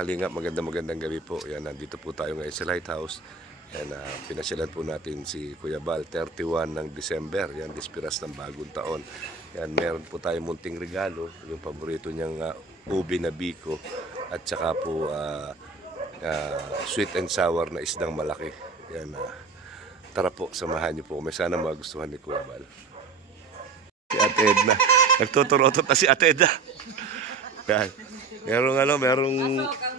kalingap, magandang gabi po. Yan, nandito po tayo ngayon sa Lighthouse. Yan, pinasyalan po natin si Kuya Bal, 31 ng December. Yan, dispiras ng bagong taon. Yan, meron po tayong munting regalo, yung paborito niyang ubi na biko at saka po sweet and sour na isdang malaki. Yan, tara po, samahan niyo po. May sana magustuhan ni Kuya Bal. Si Ate Edna. Nagtuturotot na si Ate Edna. Yan. Merong ang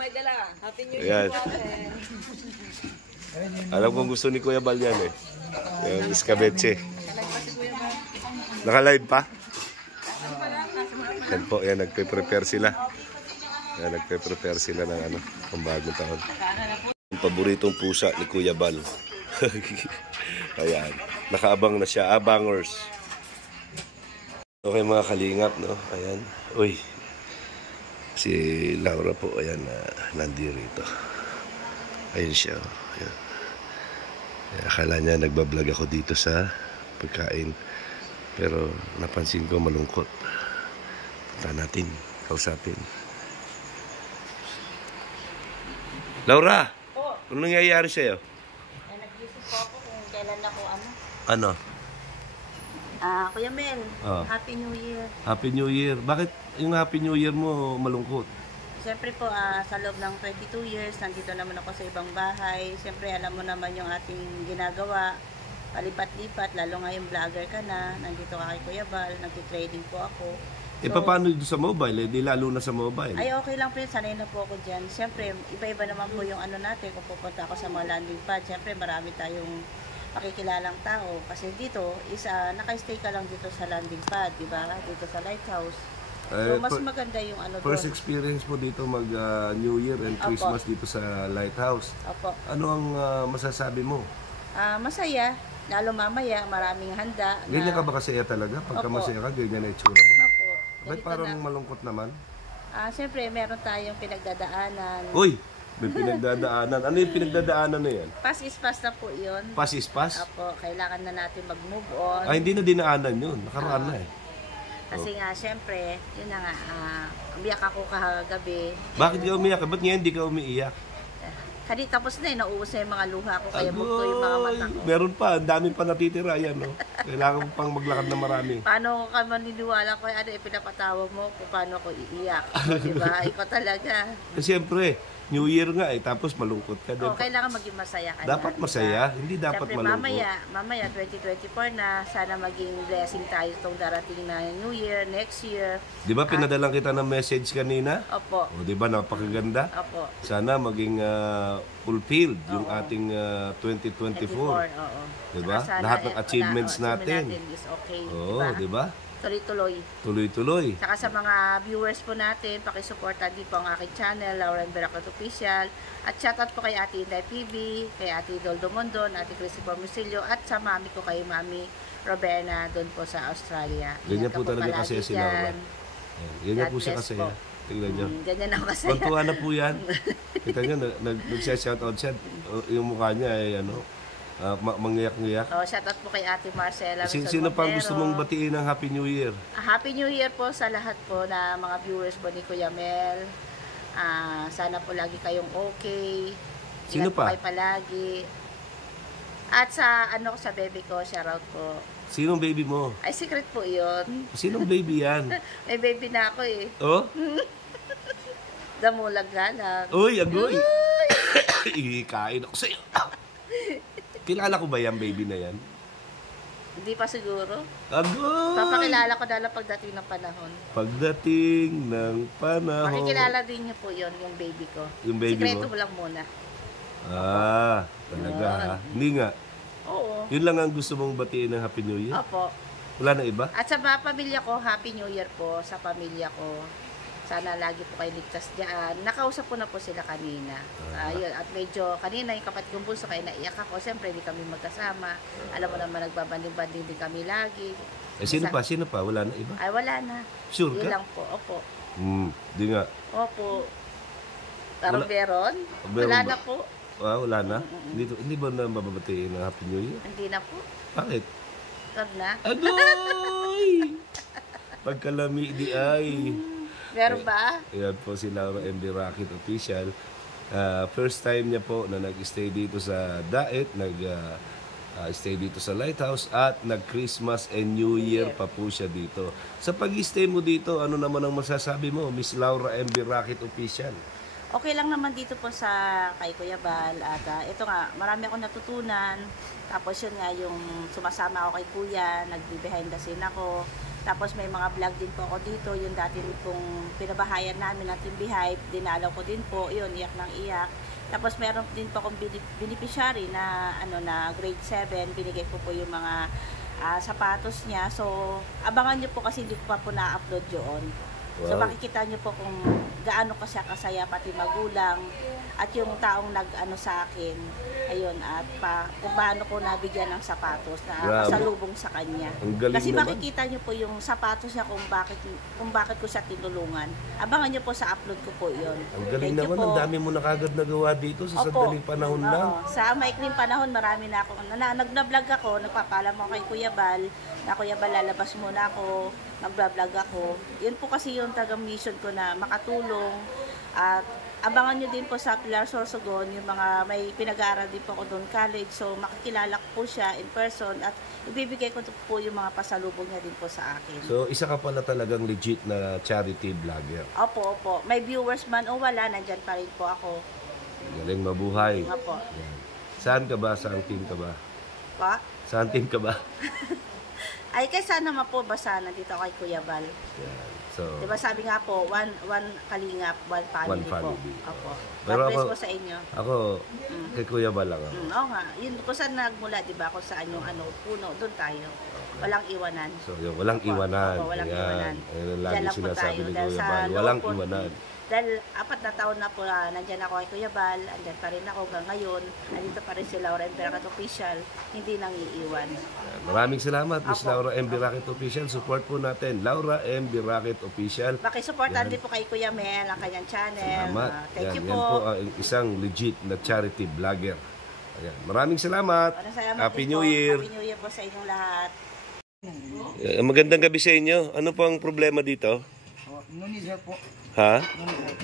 may dala. Happy New Year po. Alam kong gusto ni Kuya Bal yan eh. Yung escabeche. Naka-live pa? Yan po, yan, nagpe-prepare sila. Yan, nagpe-prepare sila ng pambagong taon. Yung paboritong pusa ni Kuya Bal. Ayan, nakaabang na siya, abangers. Okay mga kalingap, no? Ayan, uy. Si Laura po, ayan, nandirito. Ayun siya, ayan. Akala niya nagbablog ako dito sa pagkain. Pero napansin ko malungkot. Punta natin, kausapin. Laura! Po. Ano nangyayari sa'yo? Nag-isip po ako kung kailan ako Ano? Kuya Mel, Happy New Year. Happy New Year. Bakit yung Happy New Year mo malungkot? Siyempre po, sa loob ng 22 years, nandito naman ako sa ibang bahay. Siyempre, alam mo naman yung ating ginagawa. Palipat-lipat, lalo nga yung vlogger ka na. Nandito ka kay Kuya Bal, nagtitrading po ako. So, paano dito sa mobile? Di lalo na sa mobile. Ay, okay lang po yun. Sanay na po ako dyan. Siyempre, iba-iba naman po yung natin. Kung pupunta ako sa mga landing pad, siyempre, marami tayong pakikilalang tao. Kasi dito, naka-stay ka lang dito sa landing pad, di ba? Dito sa Lighthouse. So, mas maganda yung first experience mo dito mag New Year and Christmas dito sa Lighthouse. Opo. Ano ang masasabi mo? Masaya. Lalo mamaya, maraming handa. Ganyan ka ba kasaya talaga? Pagka masaya ka, ganyan na itsura mo? Opo. Ba't parang malungkot naman? Siyempre, meron tayong pinagdadaanan. Uy! May pinagdadaanan. Ano yung pinagdadaanan na yan? Pass is pass na po yun. Pass is pass? Opo. Kailangan na natin mag-move on. Hindi na dinaanan yun. Nakaraan na eh. Kasi nga, siyempre, yun na nga, umiyak ako kagabi. Bakit ka umiyak? Ba't ngayon hindi ka umiiyak? Kadi tapos na nauubos na yung mga luha ko, kaya bugto yung mga mata ko. Meron pa, ang dami pa natitira yan, no? Kailangan pang maglakad na marami. Paano ka maniniwala ko, ipinapatawa mo kung paano ako iiyak? Diba? Ikaw talaga. Siyempre, New Year nga tapos malungkot ka. Kailangan maging masaya ka na. Dapat masaya, hindi dapat siyempre, malungkot. mamaya 2024 na, sana maging blessing tayo itong darating na New Year, next year. Di ba pinadalang kita ng message kanina? Opo. O di ba napakaganda? Opo. Sana maging fulfilled yung ating 2024. Oo. Di ba? Lahat ng achievements natin. Is okay. Oo, di ba? Tuloy-tuloy. Tuloy-tuloy. Saka sa mga viewers po natin, pakisuporta din po ang aking channel, Laura Veracruz Official. At shoutout po kay Ate Inday PB, kay Ate Doldo Mondon, Ate Chrissy Pormisilio, at sa mami ko kay Mami Roberna doon po sa Australia. Ganyan po talaga kasi si Laura. Ganyan po siya kasi. Tignan nyo. Ganyan ako kasi. Kwantuhan na po yan. Kita nyo, nag-shoutout siya. Yung mukha niya ay mangyayak-ngayak. Shoutout po kay Ate Marcela. Sino pang gusto mong batiin ng Happy New Year? Happy New Year po sa lahat po na mga viewers po ni Kuya Mel. Sana po lagi kayong okay. Sino pa? Ingat po kayo palagi. At sa sa baby ko, shoutout po. Sinong baby mo? Ay, secret po yun. Sinong baby yan? May baby na ako eh. Oh? Damulag galang. Uy, agoy! Ikain ako sa'yo. Kilala ko ba yan, baby na yan? Hindi pa siguro. Agoy! Papakilala ko na lang pagdating ng panahon. Pagdating ng panahon. Makikilala din niyo po yon yung baby ko. Yung baby sikreto mo? mo lang muna. Talaga ha? Hindi nga. Oo. Yun lang ang gusto mong batiin ng Happy New Year? Opo. Wala na iba? At sa mga pamilya ko, Happy New Year po sa pamilya ko. Sana lagi po kayo ligtas dyan. Nakausap ko na po sila kanina. Yun. At medyo kanina yung kapatid kong bunso kaya naiyak ako. Siyempre, hindi kami magkasama. Alam mo naman, nagbabanding-banding din kami lagi. Sino pa? Sino pa? Wala na iba? Ay, wala na. Sure Yun ka? lang po. Opo. Di nga. Opo. Parang meron? Wala na po. Wala na? Hindi ba na mababatiin ng Happy New Year? Hindi na po. Bakit? Wag na. Agoy! Pagkalami di ay. Meron ba? Ayan po si Laura MB Rocket Official. First time niya po na nag-stay dito sa Daet, stay dito sa Lighthouse at nag-Christmas and New Year pa po siya dito. Sa pag-stay mo dito, ano naman ang masasabi mo, Miss Laura MB Rocket Official? Okay lang naman dito po sa kay Kuya Bal at ito nga, marami akong natutunan. Tapos yun nga, yung sumasama ako kay Kuya, nagbe-behind the scene ako. Tapos may mga vlog din po ako dito, yung dati pong pinabahayan namin ng Team Beehive, dinalaw ko din po, yun, iyak ng iyak. Tapos meron din po akong beneficiary na, na grade 7, binigay ko po yung mga sapatos niya. So, abangan nyo po kasi hindi ko pa po na-upload yun. So Wow. makikita niyo po kung gaano ka siya kasaya pati magulang at yung taong nag-ano sa akin ayun at kung paano ko nabigyan ng sapatos na Grabe. pasalubong sa kanya. Ang galing Kasi naman. makikita niyo po yung sapatos niya kung bakit ko siya tinulungan. Abangan niyo po sa upload ko po 'yon. Ang galing naman, ang dami mo na kagad nagawa dito sa sandaling panahon lang. Oo. Sa maikling panahon, marami na ako. Nag-vlog ako, nagpapaalam ako kay Kuya Bal, na Kuya Bal, lalabas muna ako, nag-vlog ako. Yun po kasi yung tagang mission ko na makatulong. At abangan nyo din po sa Pilar Sorsogon, yung mga may pinag-aaral din po ako doon college. So makikilala ko po siya in person at ibibigay ko po yung mga pasalubong niya din po sa akin. So, isa ka pala talagang legit na charity vlogger. Opo, opo. May viewers man o wala, nandyan pa rin po ako. Galing mabuhay. Nga po. Yan. Saan ka ba? Saan team ka ba? Pa? Saan team ka ba? Ay, kaya sana mapobasa nandito kay Kuya Bal. Yan. So, Diba sabi nga po, one kalingap, one family, One family. po. Opo. Pero God bless ako- po sa inyo. ako, kay Kuya ba lang ako? Oo nga. Yun kung saan nagmula, diba? Kung saan yung puno, doon tayo. Walang iwanan. So, yung walang Opo. iwanan. Opo, walang Ayan. iwanan. Ayan ang Diyan lagi lang po sinasabi tayo. ni Dahil Kuya sa Bal. loob Walang po- iwanan. Dahil 4 na taon na po, nandyan ako kay Kuya Bal, andyan pa rin ako hanggang ngayon. Nandito pa rin si Laura M. Rocket Official, hindi nang iiwan. Ayan. Maraming salamat, Miss Opo. Laura MB Rocket Official. Support po natin. Laura MB Rocket Official. Pakisuportan din po kay Kuya Mel, ang kanyang channel. Salamat. Thank you Yan po. po ang isang legit na charity vlogger. Ayan. Maraming salamat. Maraming salamat Happy din New po. Year. Happy New Year po sa inyong lahat. Magandang gabi sa inyo. Ano po ang problema dito? No need help po. Ha? No need help.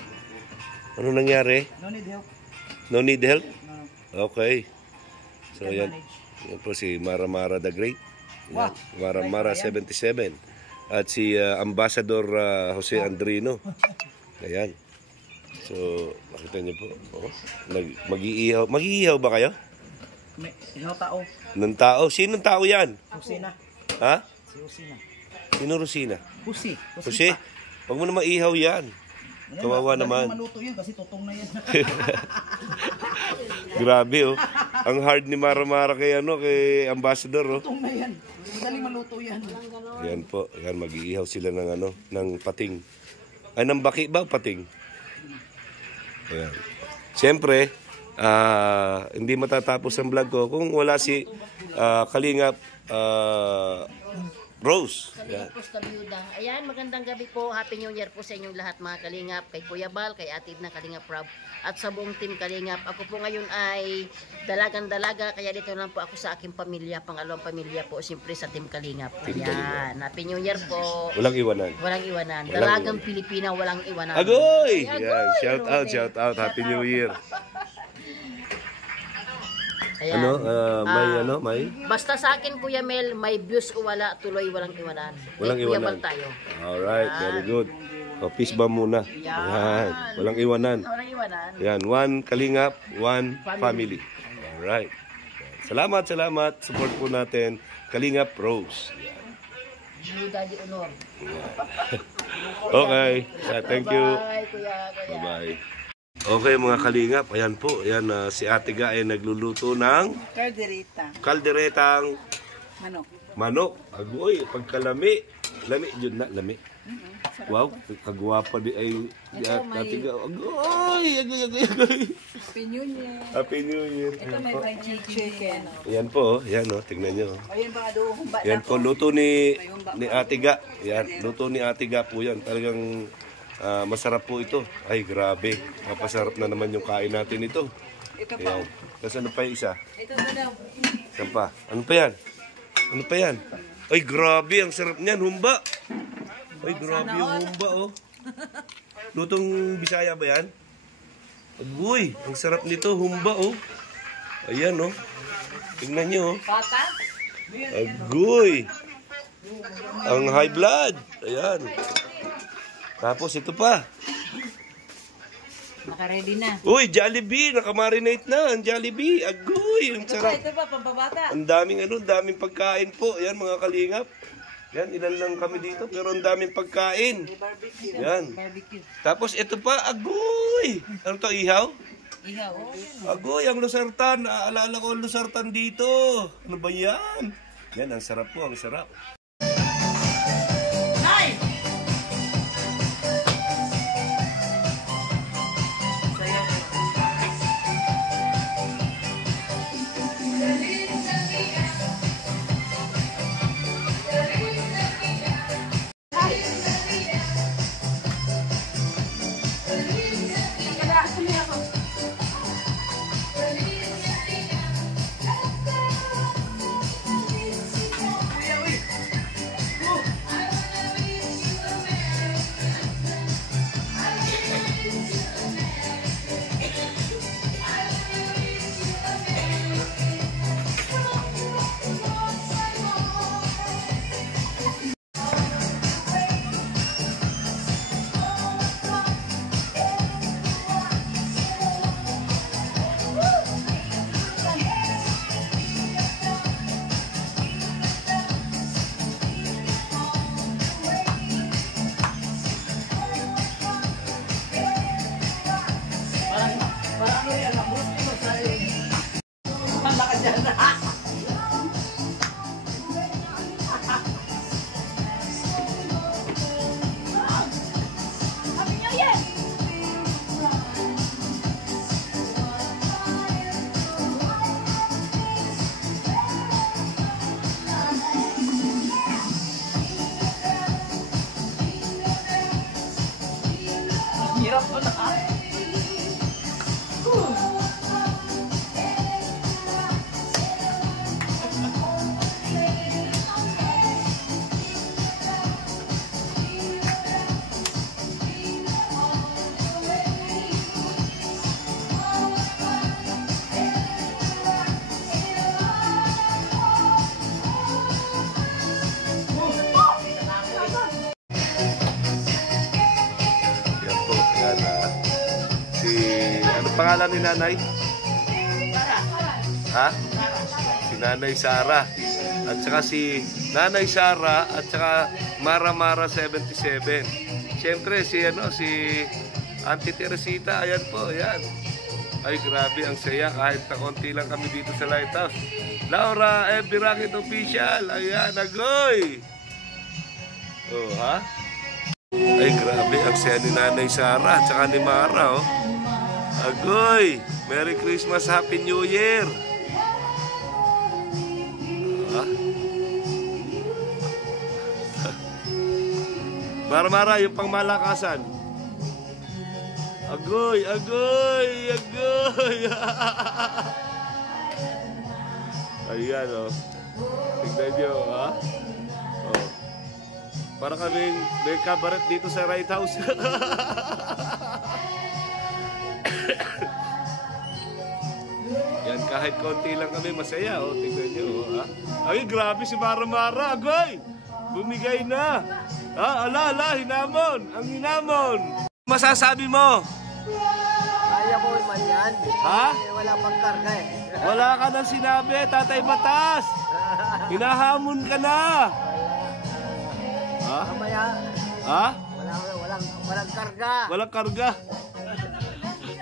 Ano nangyari? No need help. No need help? No. Okay. So Can yan, manage. yan po si Mara Mara the Great. Yan. Wow. Mara Mara 77. At si Ambassador Jose Andrino. Ayan. So, makita niyo po. Oh, mag-iihaw. Mag-iihaw ba kayo? May isang tao. Ng tao? Sinong tao yan? Husina. Ha? Si Husina. Sino Rosina? Husi. Jose? Huwag mo na maihaw yan. Kawawa naman. Maluto yun kasi tutong na yan. Grabe oh. Ang hard ni Mara Mara kay Ambassador oh. Tutong na yan. Madaling maluto yan. Yan po, yan mag-iihaw sila ng ng pating. Ay ng baki ba pating? Ayan. Siyempre, hindi matatapos ang vlog ko kung wala si Kalingap Rose. Yan. Po sa Byuda. Ayan, magandang gabi po. Happy New Year po sa inyong lahat mga Kalingap. Kay Kuya Bal, kay Atid na Kalingap Rob, at sa buong team Kalingap. Ako po ngayon ay dalagang-dalaga, kaya dito lang po ako sa aking pamilya, pangalawang pamilya po, siyempre sa team Kalingap. Team Ayan, Happy New Year po. Walang iwanan. Walang iwanan. Walang Dalagang iwanan. Pilipina, walang iwanan. Agoy! Agoy! Yan, shout out, shout out. Happy New Year. Ayan. May Basta sa akin, Kuya Mel, may views o wala, tuloy walang iwanan. Walang Kay Kuya iwanan. Bal tayo. Alright, very good. O, peace ba muna? Yan. Walang iwanan. Walang iwanan. Yan, one Kalingap, one family. Alright. Salamat, salamat. Support po natin. Kalingap Rose. Byuda di Honor. Okay. Thank you. Bye, Kuya. Bye-bye. Okay mga Kalingap, ayan po. Ayan, si Ate Ga ay nagluluto ng Carderita. kalderetang Manok. manok. Agoy, pagkalami. Lami, yun na, lami. Wow, kagwapa di ay Ate Ga. Agoy, agoy. Happy New Year. Happy New Year. Ito may fried chicken. Ayan po, ayan o, tignan nyo. Ayun pa do humba Yan po, luto ni Ate Ga. Yan, luto ni Ate Ga po yan. Talagang masarap po ito. Ay, grabe. Mapasarap na naman yung kain natin ito. Ito pa. Ayan. Tapos ano pa yung isa? Ito pa daw. Saan pa? Ano pa yan? Ano pa yan? Ay, grabe. Ang sarap niyan. Humba. Ay, grabe yung humba, oh. Lutong Bisaya ba yan? Agoy, ang sarap nito. Humba, oh. Ayan, oh. Tingnan nyo, oh. Bata? Agoy. Ang high blood. Ayan. Tapos ito pa. Naka-ready na. Uy, Jollibee. Nakamarinate na. Ang Jollibee. Agoy. Ang sarap. Ito pa, pampabata. Ang daming pagkain po. Ayan, mga kalingap. Yan, ilan lang kami dito. Pero ang daming pagkain. Barbecue. Yan. Barbecue. Tapos ito pa. Agoy. Ano to, ihaw? Ihaw. Agoy, ang Luzartan. Naalala ko ang Luzartan dito. Ano ba yan? Yan, ang sarap po. Ang sarap. Hirap mo na. Yan po. Yan, ano pangalan ni nanay? Ha? Si Nanay Sara. At saka si Nanay Sara at saka Mara 77. Siyempre si Auntie Teresita. Ayan po, ayan. Ay grabe, ang saya kahit na konti lang kami dito sa Lighthouse. Laura F. Birakit Official. Ayan, agoy. Oh, ha? Ay grabe, ang saya ni Nanay Sara at saka ni Mara, oh. Agoy! Merry Christmas, Happy New Year! Mara, yung pangmalakasan. Agoy, agoy, agoy! Ayan, oh. Tignan nyo, ha? Oh. Para kaming may kabaret dito sa Lighthouse. Yan, kahit konti lang kami, masaya, oh. Tignan nyo, oh, ha? Ay, grabe si Mara, agoy! Bumigay na! Ha? Ala, hinamon! Ang hinamon! Masasabi mo? Kaya ko man yan. Ha? Wala pang karga eh. Wala ka nang sinabi, Tatay Batas! Hinahamon ka na! Ha? Mamaya, Ha? walang karga. Walang karga.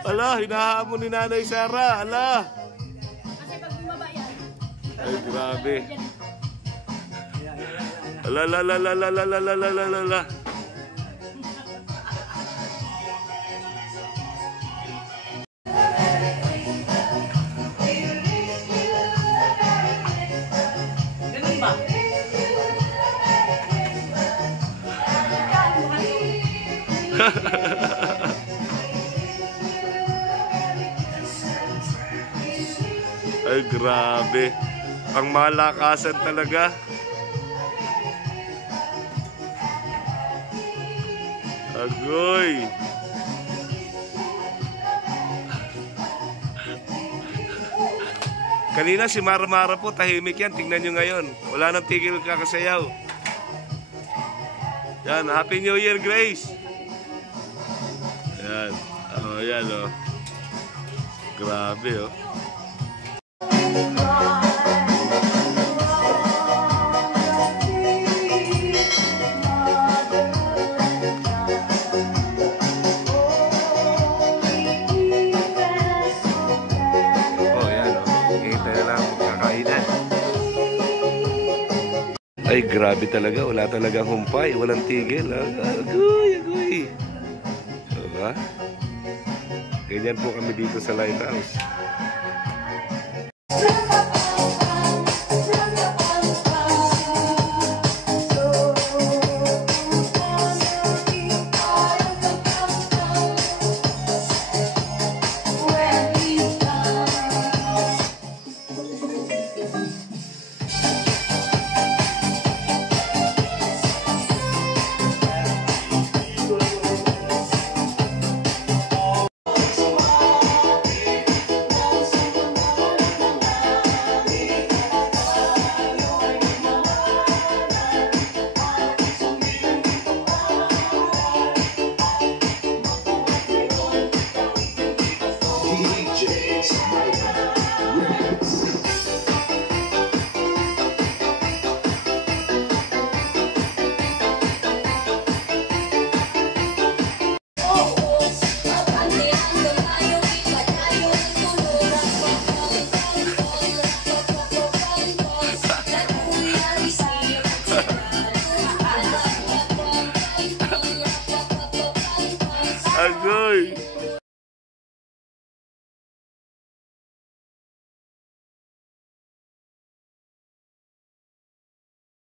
Ala, hinahamon ni Nanay Sara. Ala. Ay, grabe. Ala. Ganun ba? Ay, grabe. Ang malakasan talaga. Agoy. Agoy! Kanina si Mara Mara po, tahimik yan. Tingnan nyo ngayon. Wala nang tigil kakasayaw. Yan, Happy New Year, Grace! Yan. Oh, yan, oh. Grabe, oh. Ay, grabe talaga. Wala talagang humpay. Walang tigil. Agoy, agoy. Diba? Ganyan po kami dito sa Lighthouse. Agoy!